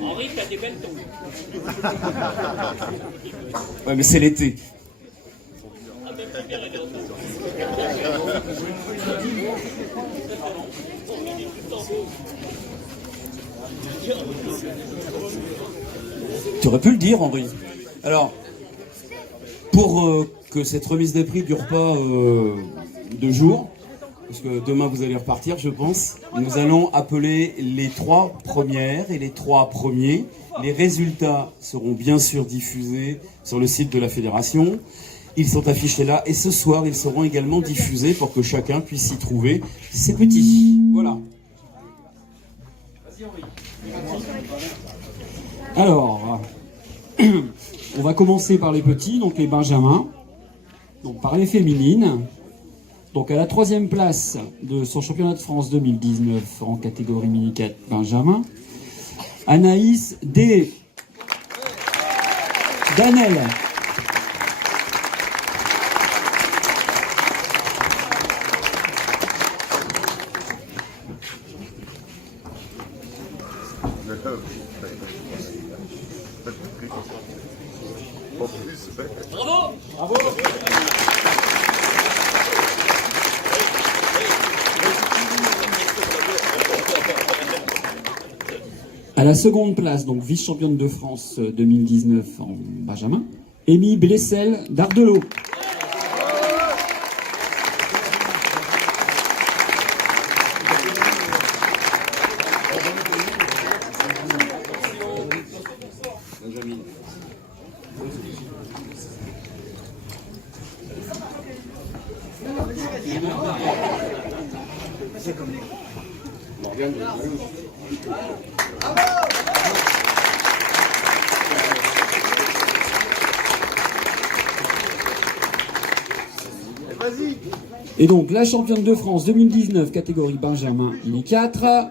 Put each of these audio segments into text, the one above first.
Henri, t'as des belles tombes. Ouais, mais c'est l'été. Tu aurais pu le dire, Henri. Alors, pour que cette remise des prix dure pas 2 jours, parce que demain vous allez repartir, je pense, nous allons appeler les 3 premières et les 3 premiers. Les résultats seront bien sûr diffusés sur le site de la fédération. Ils sont affichés là et ce soir, ils seront également diffusés pour que chacun puisse y trouver ses petits. Voilà. Alors, on va commencer par les petits, donc les benjamins, donc par les féminines. Donc à la 3e place de son championnat de France 2019 en catégorie mini 4 benjamin, Anaïs Danel. Bravo! Bravo! À la 2e place, donc vice-championne de France 2019 en benjamin, Amy Blessel d'Ardelot. Et donc la championne de France 2019 catégorie benjamin mini 4,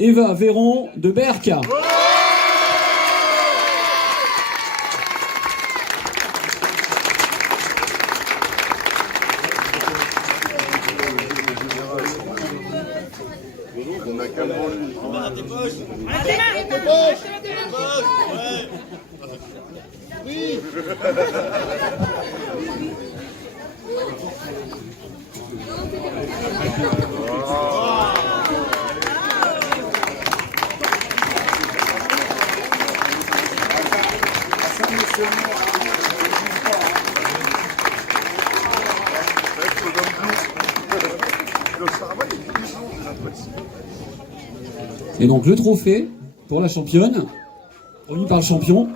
Eva Véron de Berck. Et donc le trophée pour la championne, remis par le champion.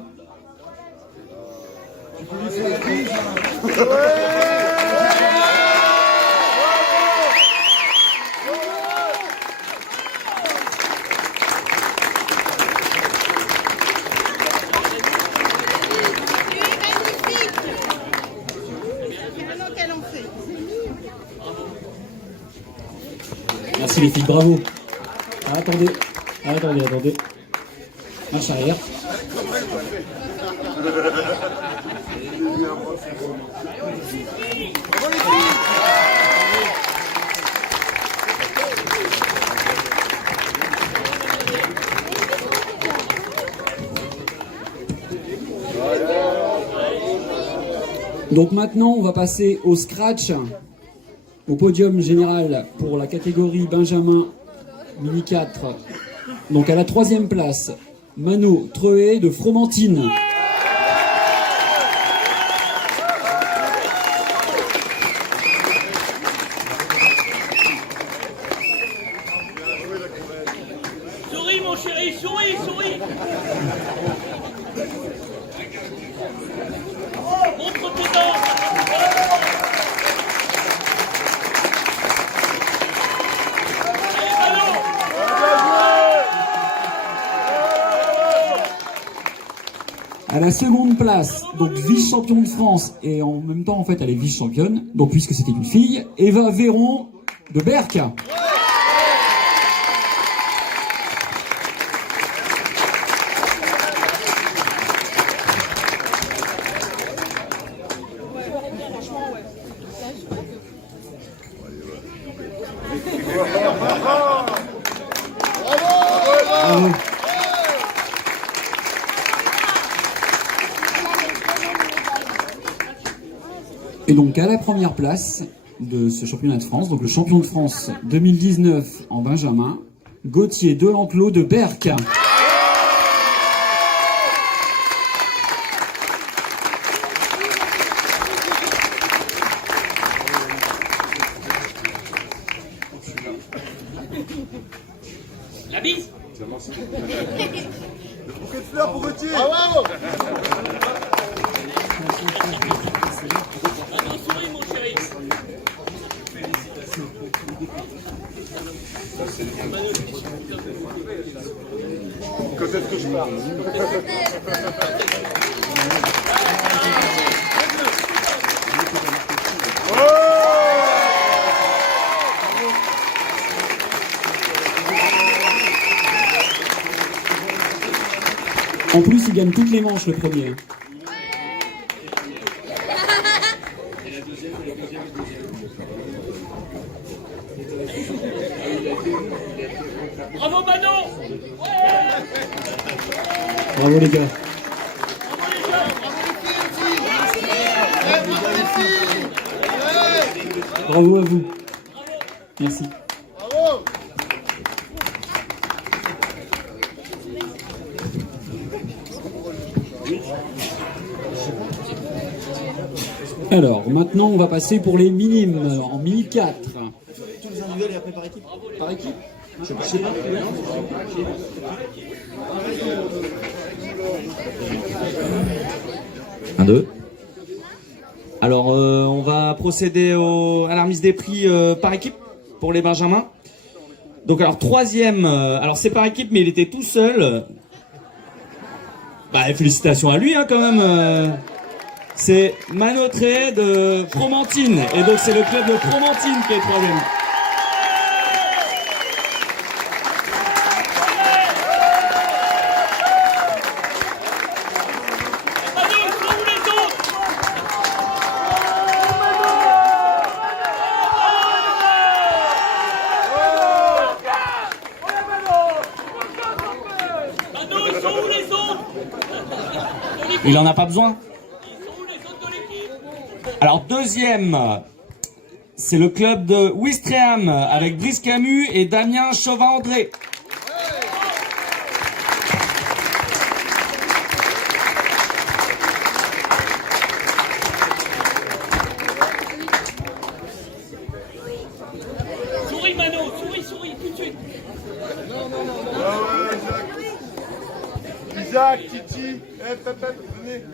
Merci les filles, bravo. Ah, attendez. Marche arrière. Donc maintenant, on va passer au scratch, au podium général pour la catégorie benjamin mini 4. Donc à la 3e place, Mano Treué de Fromentine. Souris mon chéri, souris. Montre tes dents. À la 2e place, donc vice-champion de France, et en même temps, en fait, elle est vice-championne, donc puisque c'était une fille, Eva Véron de Berck. Bravo! Bravo. Et donc à la première place de ce championnat de France, donc le champion de France 2019 en Benjamin, Gauthier Delanclos de Berck. La bise. Le bouquet de fleurs pour Gauthier. Bravo. Mano, souris, mon chéri. Quand est-ce que je pars? En plus, il gagne toutes les manches le premier. Bravo, Mano. Bravo les gars. Bravo à vous. Merci. Alors, maintenant, on va passer pour les minimes, en mini 4. Tous les individuels et après par équipe. Par équipe. Je sais pas. Un, deux. Alors, on va procéder à la remise des prix par équipe pour les Benjamins. Donc, alors, troisième, alors c'est par équipe, mais il était tout seul. Bah, félicitations à lui, hein, quand même. C'est Manotré de Fromentine. Et donc, c'est le club de Fromentine qui est troisième. Mano, ils sont où les autres? Mano, ils sont où les autres? Il en a pas besoin. Ils sont où les autres de l'équipe? Alors, deuxième, c'est le club de Ouistreham avec Brice Camus et Damien Chauvin-André. Souris, Mano, souris, tout de suite. Isaac, Titi, venez.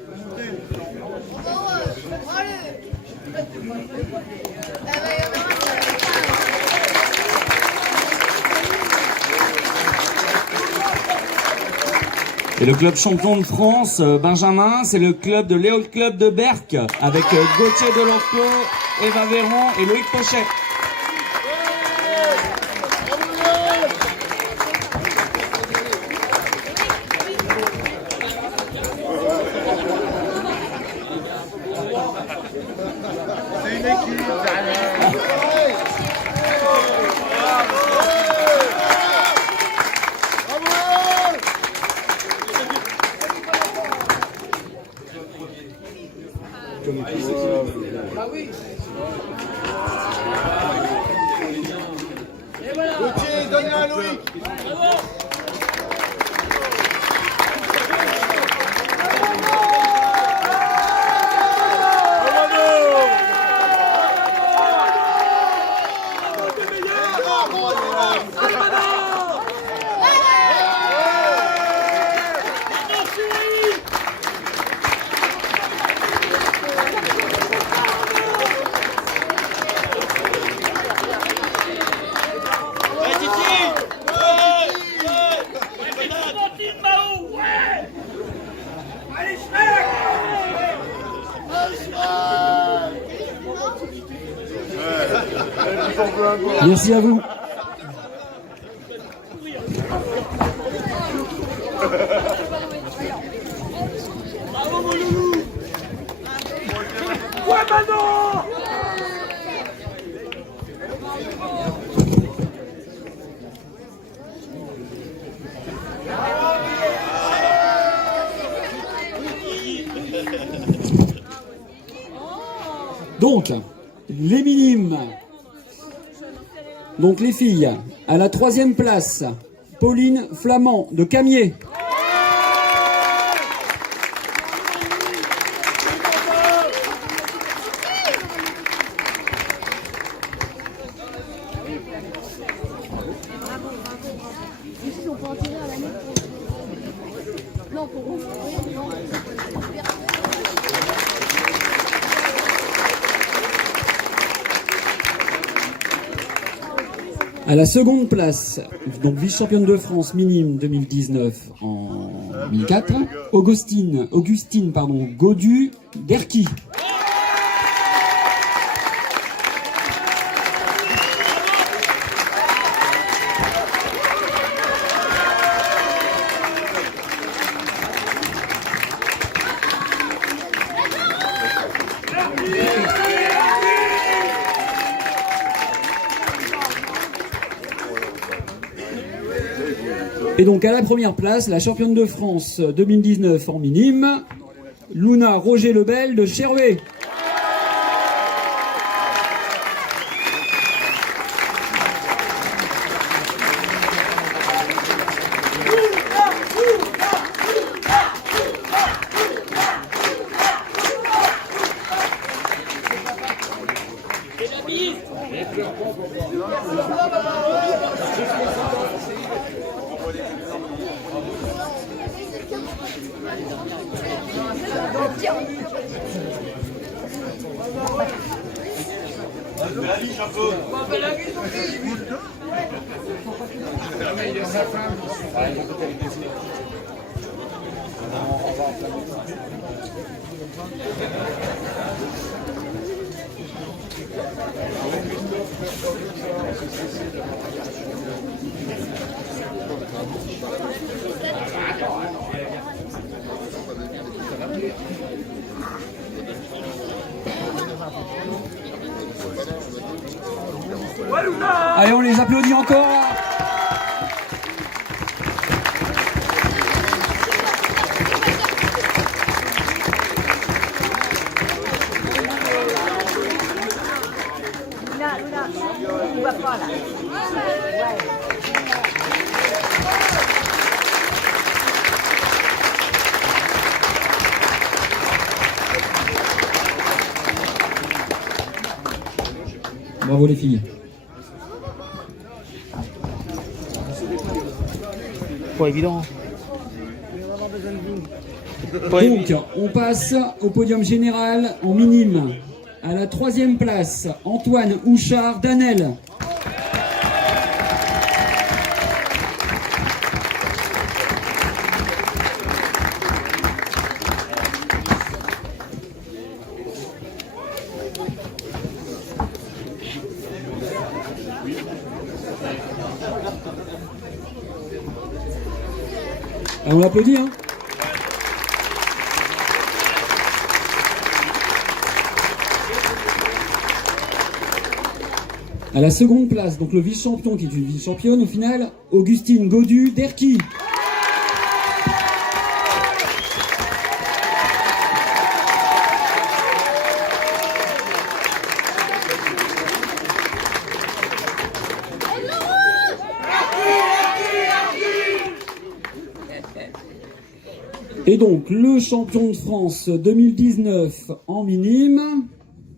Et le club champion de France, Benjamin, c'est le club de Léo Club de Berck avec Gauthier Delanclos, Eva Véran et Loïc Pochet. C'est une équipe. Gauthier, donne-la à Loïc. Fromentine, Mao, ouais. Allez, Merci à vous. bravo, mon loulou. Ouais, Mano. Donc, les minimes. Donc les filles, à la 3e place, Pauline Flamand de Camier. À la 2e place, donc vice-championne de France minime 2019 en 2004, Augustine Gaudu d'Erquy. Et donc à la 1re place, la championne de France 2019 en minime, Luna Roger Lebel de Chervé. Allez, on les applaudit encore. Luna, tu vas pas là. Ouais. Bravo les filles. Pas évident. Donc, on passe au podium général en minime. À la 3e place, Antoine Houchard d'Anel. On l'applaudit, hein. À la 2e place, donc le vice-champion qui est une vice-championne au final, Augustine Gaudu d'Erquy. Et donc le champion de France 2019 en minime,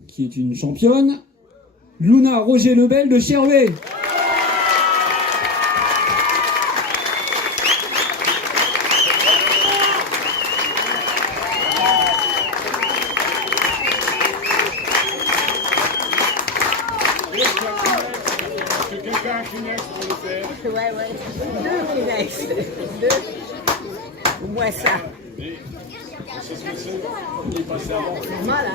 qui est une championne, Luna Roger Lebel de Chervé. Ouais. Deux qui naissent. Deux. Au moins ça. Voilà.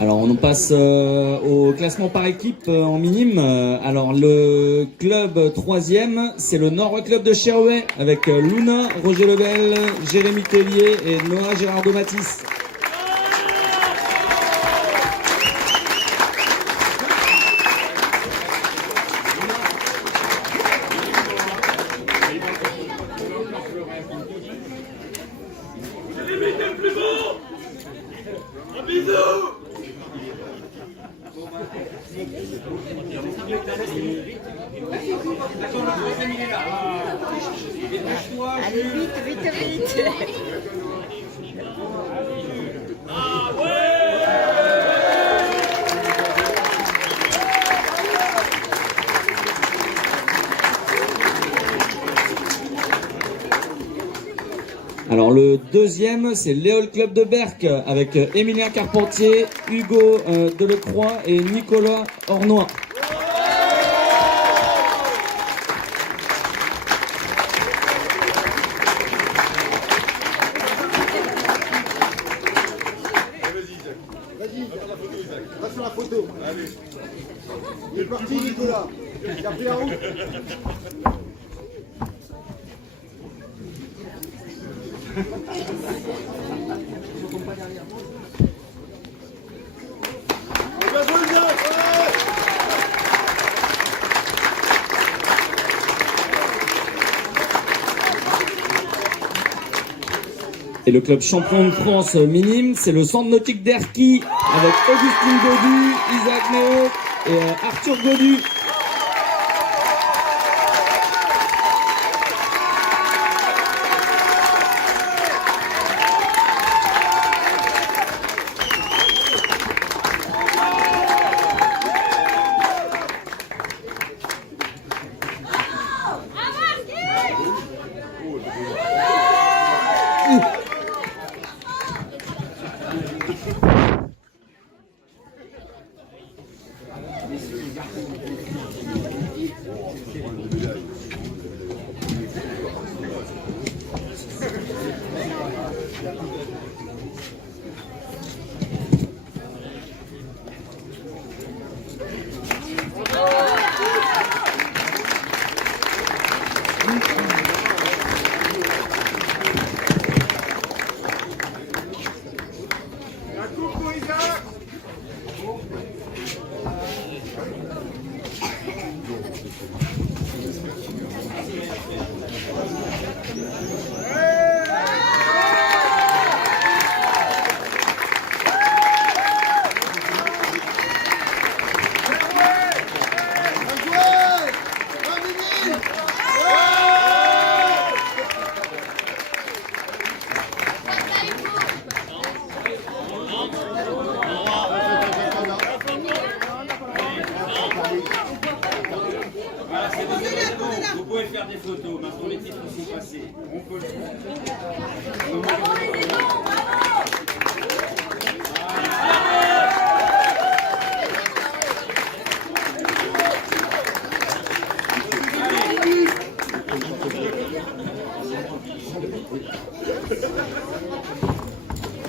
Alors on passe au classement par équipe en minime. Alors le club 3e, c'est le Nord Club de Cherway avec Luna, Roger Lebel, Jérémy Tellier et Noah Gérardo Matisse. Jérémy, t'es le plus beau. Un bisou. Allez, vite, vite, vite. Alors le 2e, c'est Léol Club de Berck avec Émilien Carpentier, Hugo Delecroix et Nicolas Ornois. Va sur la photo. Il est parti, Nicolas. Il a pris la route. Et le club champion de France minime, c'est le Centre Nautique d'Erquy avec Augustine Godu, Isaac Néo et Arthur Godu. Vous pouvez faire des photos, maintenant les titres sont passés. On peut le faire.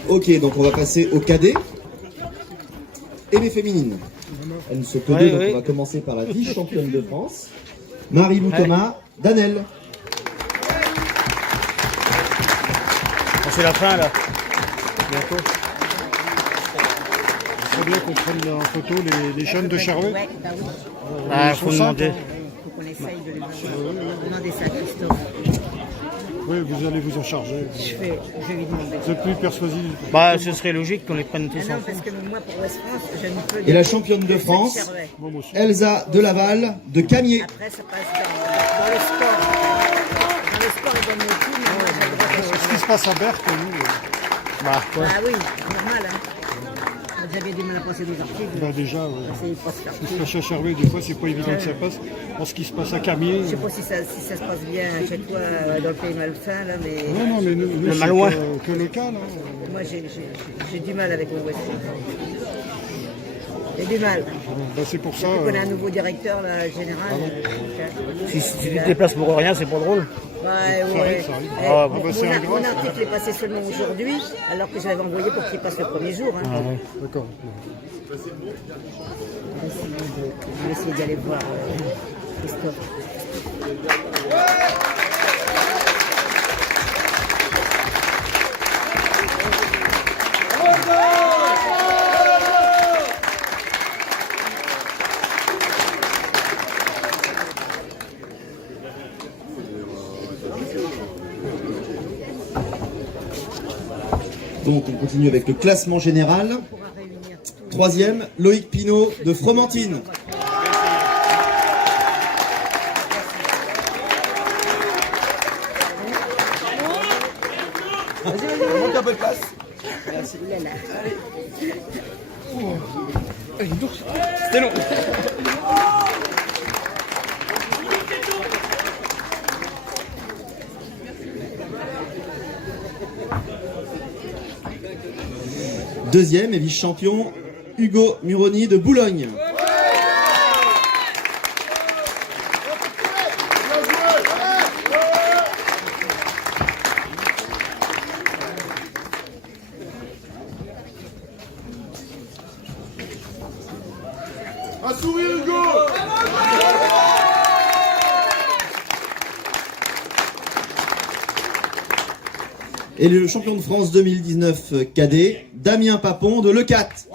Ok, donc on va passer au cadet et les féminines. Elles ne sont que deux, donc on va commencer par la vice-championne de France, Marie-Lou Thomas, Danel. C'est la fin là, bientôt. Il faut bien qu'on prenne en photo les jeunes de Cherway. Ouais, bah oui. Ah, faut demander. Faut qu'on essaye de les demander ça à Christophe. Oui, vous allez vous en charger. Je vais lui demander. Vous êtes plus persuasif. Bah, ce serait logique qu'on les prenne tous Ah non, ensemble. parce que moi, pour West France, j'aime un peu. Et la championne de France, Moi aussi. Elsa Delaval de Camier. Après, ça passe dans le sport. Dans le sport, ils donnent le tout, mais moi, j'ai le droit de Ce qui se passe à Berck, nous. Bah, ouais. Ah oui, normal, hein. j'avais du mal à passer des articles. Bah déjà, ouais. C'est pas se faire Ce qui se passe à Chervé, des fois, c'est pas évident que ça passe. En ce qui se passe à Camier. Je sais pas si ça se passe bien chez toi dans le pays malsain, là, mais Non, mais nous c'est Malouin. que le cas, là. moi j'ai du mal avec mon voiture. J'ai du mal. Bah, c'est pour ça. On a un nouveau directeur là, général. Si tu te déplaces pour rien, c'est pas drôle. Ouais. ça arrive. Eh, Ah, bah, c'est un mon grâce. article est passé seulement aujourd'hui, alors que je l'avais envoyé pour qu'il passe le premier jour. Hein. D'accord. Je vais essayer d'aller voir Christophe. Donc on continue avec le classement général. Troisième, Loïc Pinault de Fromentine. Manque un peu de place. C'était long. Deuxième et vice-champion, Hugo Muroni de Boulogne. Un sourire, Hugo. Et le champion de France 2019 cadet, Damien Papon de Leucate.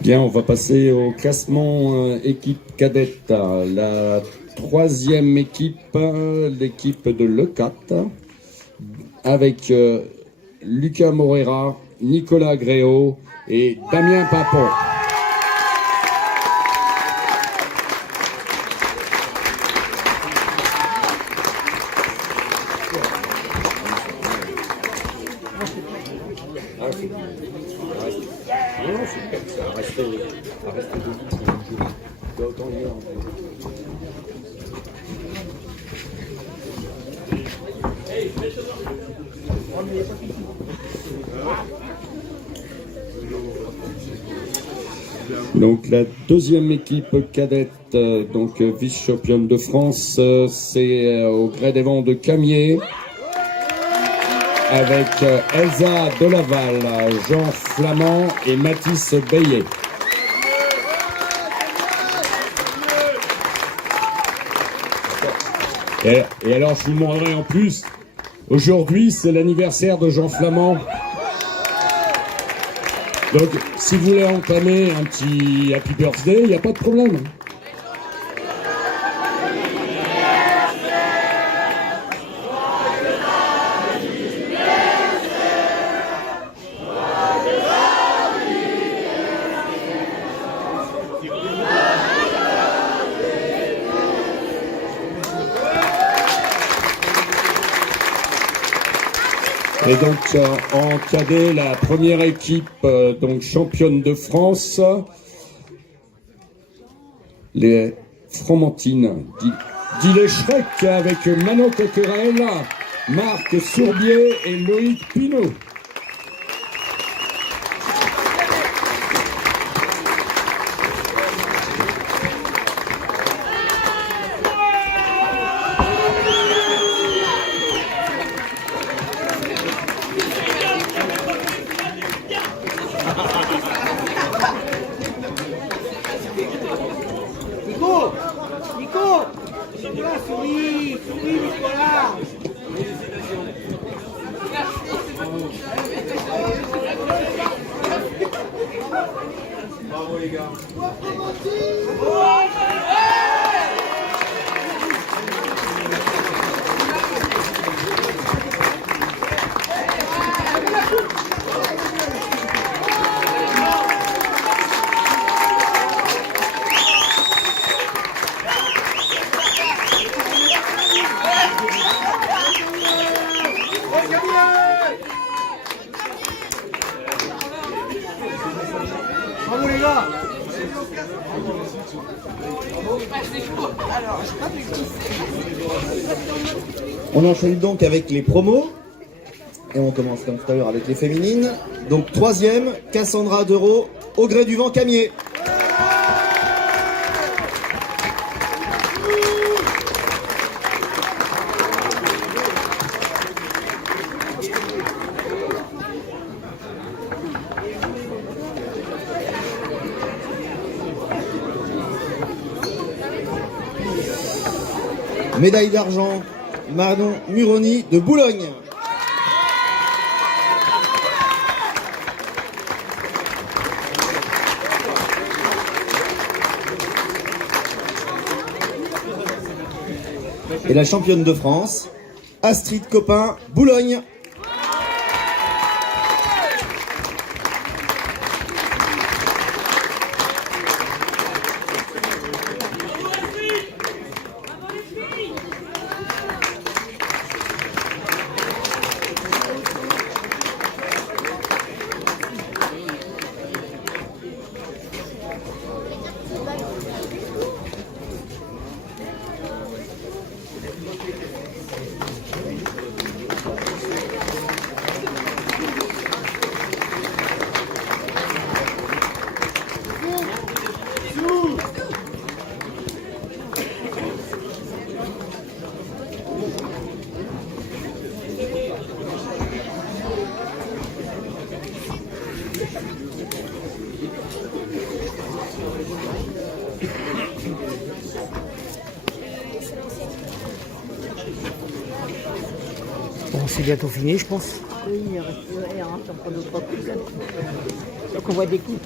Bien, on va passer au classement équipe cadette. La troisième équipe, l'équipe de Leucate, avec Lucas Morera, Nicolas Gréau et Damien Papon. Donc la deuxième équipe cadette, donc vice-championne de France, c'est au Grès des Vents de Camier, avec Elsa Delaval, Jean Flamand et Mathis Beillet. Et alors je vous demanderai en plus, aujourd'hui c'est l'anniversaire de Jean Flamand. Donc, si vous voulez entamer un petit happy birthday, il n'y a pas de problème. Et donc en cadet, la première équipe donc championne de France, les Fromentines, Dilet Schreck avec Manon Coquerel, Marc Sourbier et Loïc Pinault. Bravo les gars. On enchaîne donc avec les promos. Et on commence comme tout à l'heure avec les féminines. Donc troisième, Cassandra Dereau, Au gré du vent Camier. Médaille d'argent, Manon Muroni de Boulogne. Et la championne de France, Astrid Copin, Boulogne. Bon, c'est bientôt fini, je pense. Oui, il reste rien, hein, pour nos trois coups. Donc on voit des coups.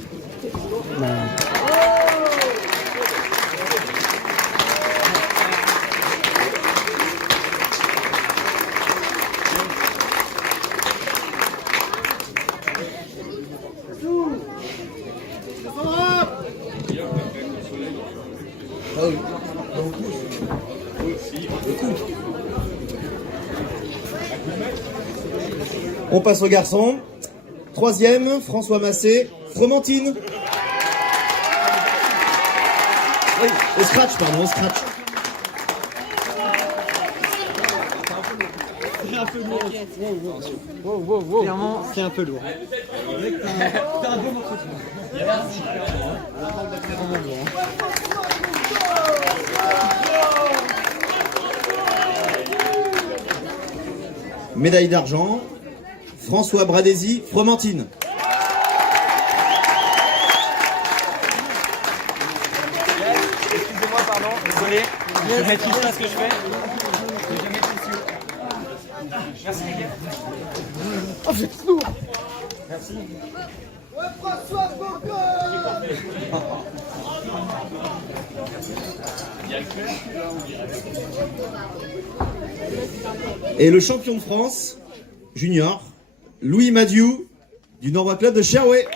On passe aux garçons. Troisième, François Massé, Fromentine. Oui, au scratch, pardon, au scratch. C'est un peu lourd. Wow. Clairement, c'est un peu lourd. T'as un bon entretien. Médaille d'argent, François Bradesi, Fromentine. Excusez-moi, pardon, désolé. Je maîtrise pas ce que je fais. Je vais jamais dessus. Merci les gars. Oh, c'est lourd. Merci. François Et le champion de France, junior, Louis Madiou, du Norrois Club de Cherway.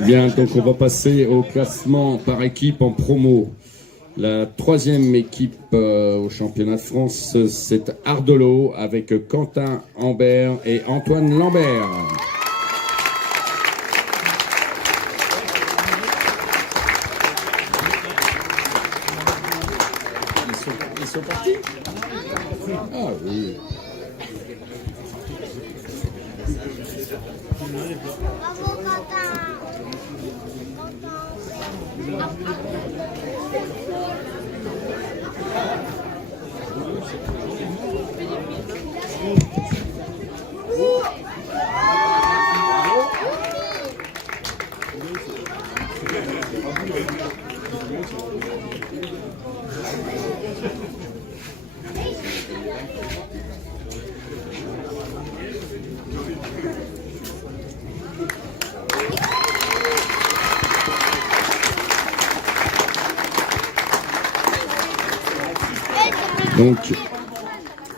Bien, donc on va passer au classement par équipe en promo. La troisième équipe au championnat de France, c'est Ardelot avec Quentin Ambert et Antoine Lambert. Ils sont partis. Ah oui. Bravo Quentin. Donc,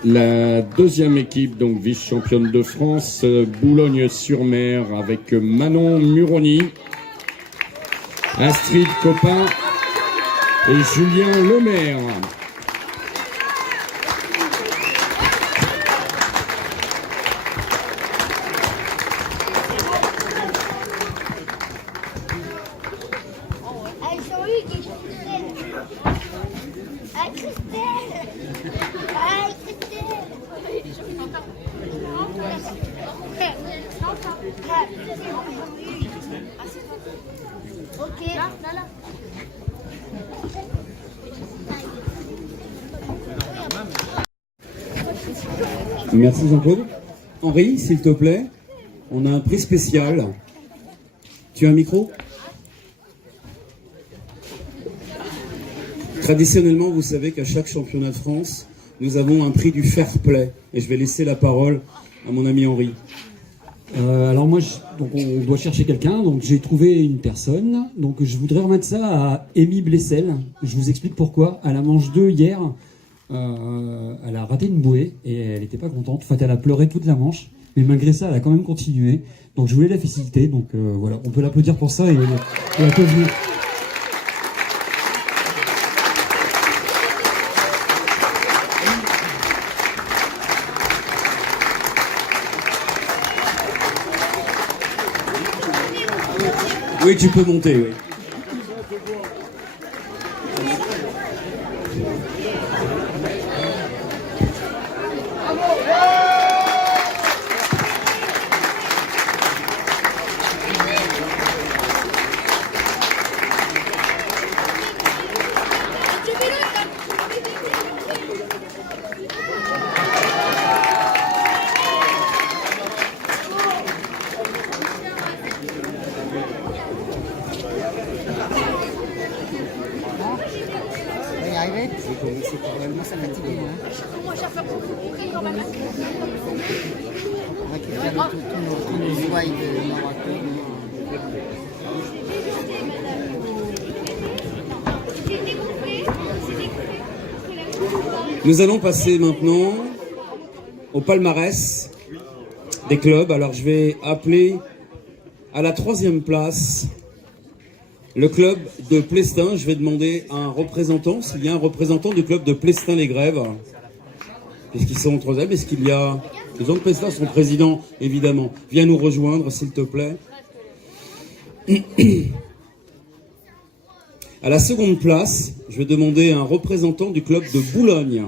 la deuxième équipe, donc vice-championne de France, Boulogne-sur-Mer, avec Manon Muroni, Astrid Copin et Julien Lemaire. Ok, là. Merci Jean-Claude. Henri, s'il te plaît, on a un prix spécial. Tu as un micro? Traditionnellement, vous savez qu'à chaque championnat de France, nous avons un prix du fair play. Et je vais laisser la parole à mon ami Henri. Alors moi, donc on doit chercher quelqu'un, donc j'ai trouvé une personne. Donc je voudrais remettre ça à Amy Blessel. Je vous explique pourquoi. À la manche 2 hier, elle a raté une bouée et elle n'était pas contente. En fait, elle a pleuré toute la manche, mais malgré ça, elle a quand même continué. Donc je voulais la féliciter. Donc voilà, on peut l'applaudir pour ça et elle peut venir. Oui, tu peux monter, oui. Nous allons passer maintenant au palmarès des clubs. Alors je vais appeler à la 3e place le club de Plestin. Je vais demander à un représentant, s'il y a un représentant du club de Plestin-les-Grèves. Est-ce qu'ils sont en 3e? Est-ce qu'il y a... Les hommes de Plestin, son président, évidemment. Viens nous rejoindre, s'il te plaît. À la seconde place, je vais demander un représentant du club de Boulogne.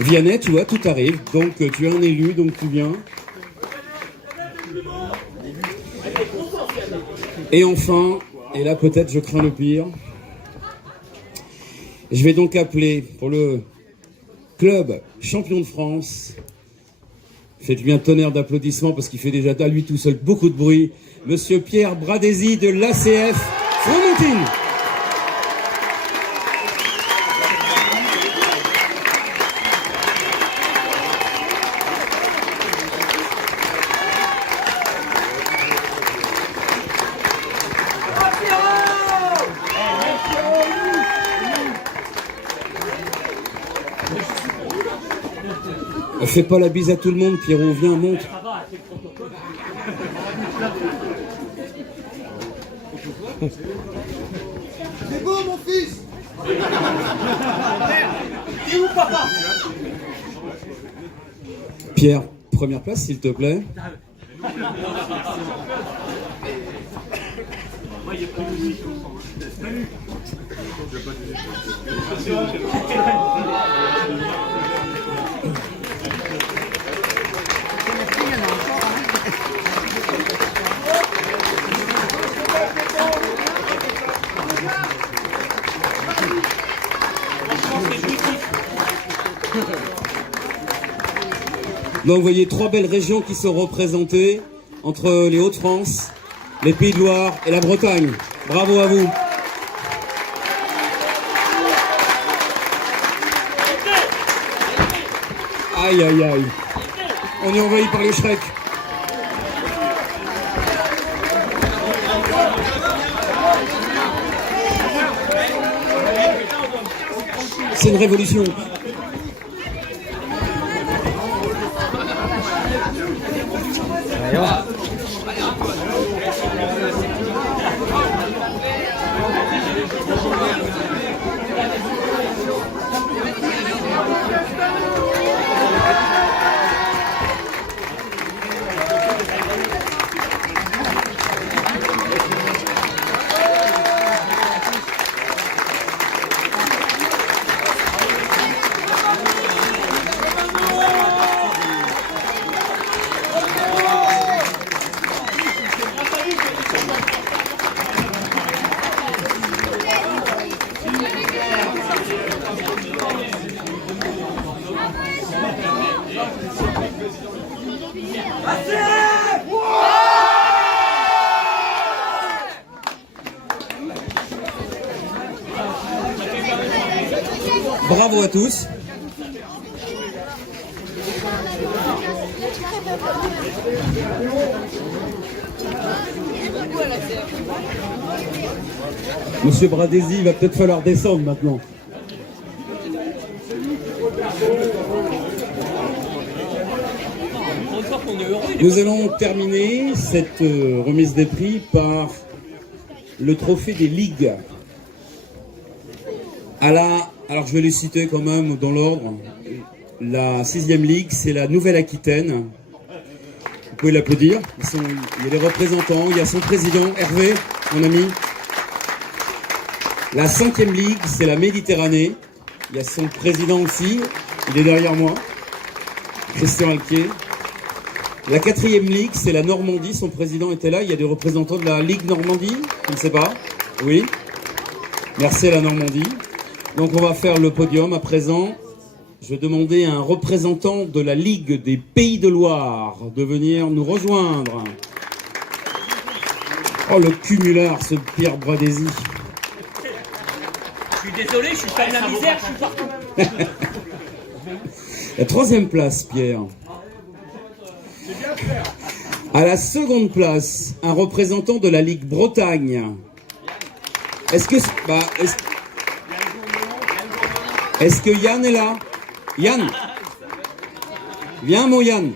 Vianney, tu vois, tout arrive. Donc tu es un élu, donc tu viens. Et enfin, et là peut-être je crains le pire, je vais donc appeler pour le club champion de France, faites bien tonnerre d'applaudissements parce qu'il fait déjà à lui tout seul beaucoup de bruit, Monsieur Pierre Bradesi de l'ACF Fromentine. Fais pas la bise à tout le monde, Pierrot, viens, monte. C'est beau, mon fils. T'es où, papa? Pierre, première place, s'il te plaît. Donc vous voyez 3 belles régions qui sont représentées entre les Hauts-de-France, les Pays de Loire et la Bretagne. Bravo à vous. Aïe aïe aïe. On est envahi par les Shrek. C'est une révolution. Bravo à tous. Monsieur Bradesi, il va peut-être falloir descendre maintenant. Nous allons terminer cette remise des prix par le trophée des ligues. Alors je vais les citer quand même dans l'ordre. La 6e ligue, c'est la Nouvelle-Aquitaine. Vous pouvez l'applaudir. Il y a des représentants, il y a son président, Hervé, mon ami. La 5e ligue, c'est la Méditerranée. Il y a son président aussi, il est derrière moi, Christian Alquier. La 4e ligue, c'est la Normandie, son président était là. Il y a des représentants de la Ligue Normandie, je ne sais pas. Oui, merci à la Normandie. Donc on va faire le podium à présent. Je vais demander à un représentant de la Ligue des Pays de Loire de venir nous rejoindre. Oh, le cumulard, ce Pierre Bradesi. Je suis désolé, je suis pas de la misère, je suis partout. La 3e place, Pierre. À la 2e place, un représentant de la Ligue Bretagne. Est-ce que Yann est là? Yann, viens mon Yann.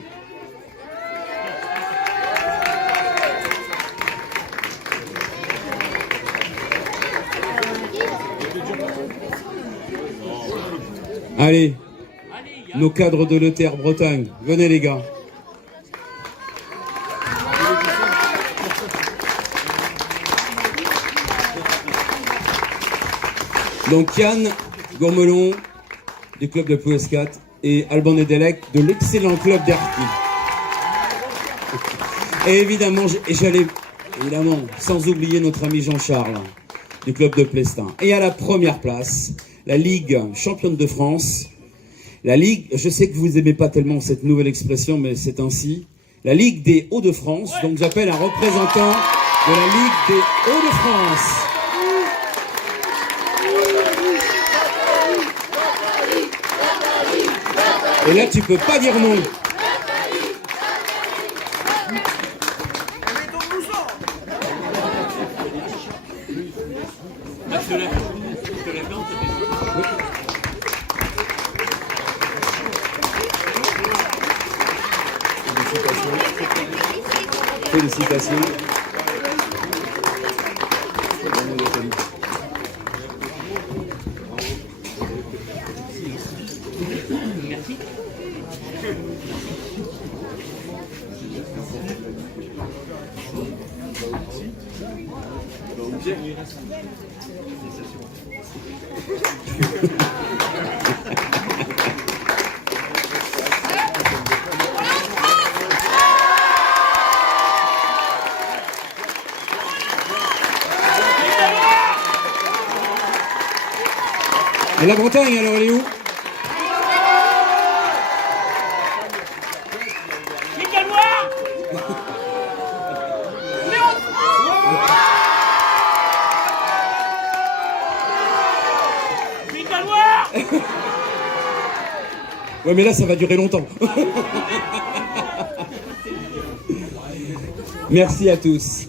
Allez, nos cadres de l'ETR Bretagne, venez les gars. Donc Yann Gourmelon du club de Pouescat et Alban Nedelec de l'excellent club d'Erquy. Et évidemment, j'allais évidemment sans oublier notre ami Jean-Charles du club de Plestin. Et à la première place, la Ligue championne de France. La Ligue, je sais que vous aimez pas tellement cette nouvelle expression, mais c'est ainsi. La Ligue des Hauts-de-France. Donc j'appelle un représentant de la Ligue des Hauts-de-France. Et là, tu peux pas dire non. Félicitations. Merci. Et la Bretagne, alors elle est où? Ouais, mais là, ça va durer longtemps. Merci à tous.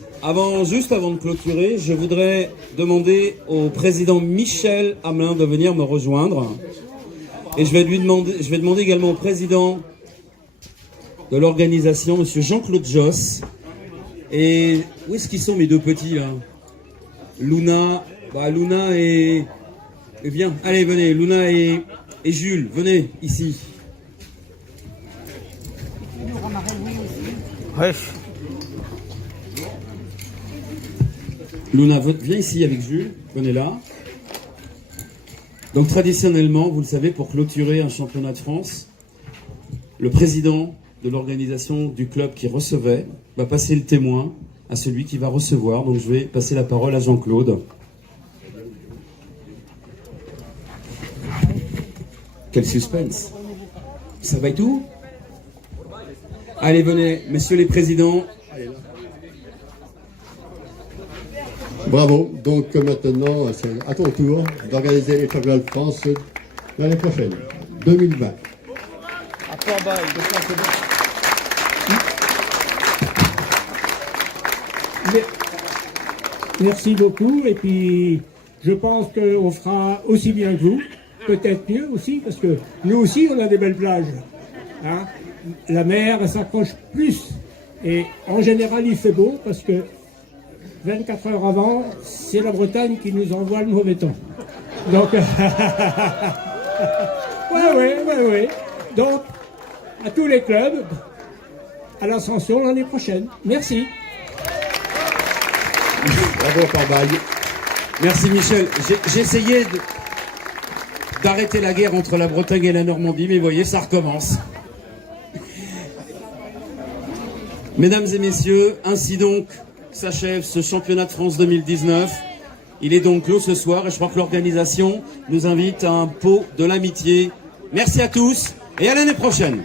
Juste avant de clôturer, je voudrais demander au président Michel Hamelin de venir me rejoindre. Et je vais demander également au président de l'organisation, monsieur Jean-Claude Josse. Et où est-ce qu'ils sont mes deux petits là? Luna et... Eh bien, allez, venez, Luna et Jules, venez ici. Ouais. Luna, viens ici avec Jules, venez là. Donc traditionnellement, vous le savez, pour clôturer un championnat de France, le président de l'organisation du club qui recevait va passer le témoin à celui qui va recevoir. Donc je vais passer la parole à Jean-Claude. Quel suspense. Ça va et tout? Allez, venez, messieurs les présidents. Bravo. Donc maintenant, c'est à ton tour d'organiser les championnats de France l'année prochaine, 2020. À Port-Bail, Merci beaucoup. Et puis, je pense qu'on fera aussi bien que vous. Peut-être mieux aussi, parce que nous aussi, on a des belles plages. Hein? La mer, elle s'accroche plus. Et en général, il fait beau, parce que 24 heures avant, c'est la Bretagne qui nous envoie le mauvais temps. Donc, ouais. Donc, à tous les clubs, à l'ascension l'année prochaine. Merci. Bravo, Port-Bail. Merci Michel. J'ai essayé d'arrêter la guerre entre la Bretagne et la Normandie, mais vous voyez, ça recommence. Mesdames et messieurs, ainsi donc s'achève ce championnat de France 2019. Il est donc clos ce soir et je crois que l'organisation nous invite à un pot de l'amitié. Merci à tous et à l'année prochaine.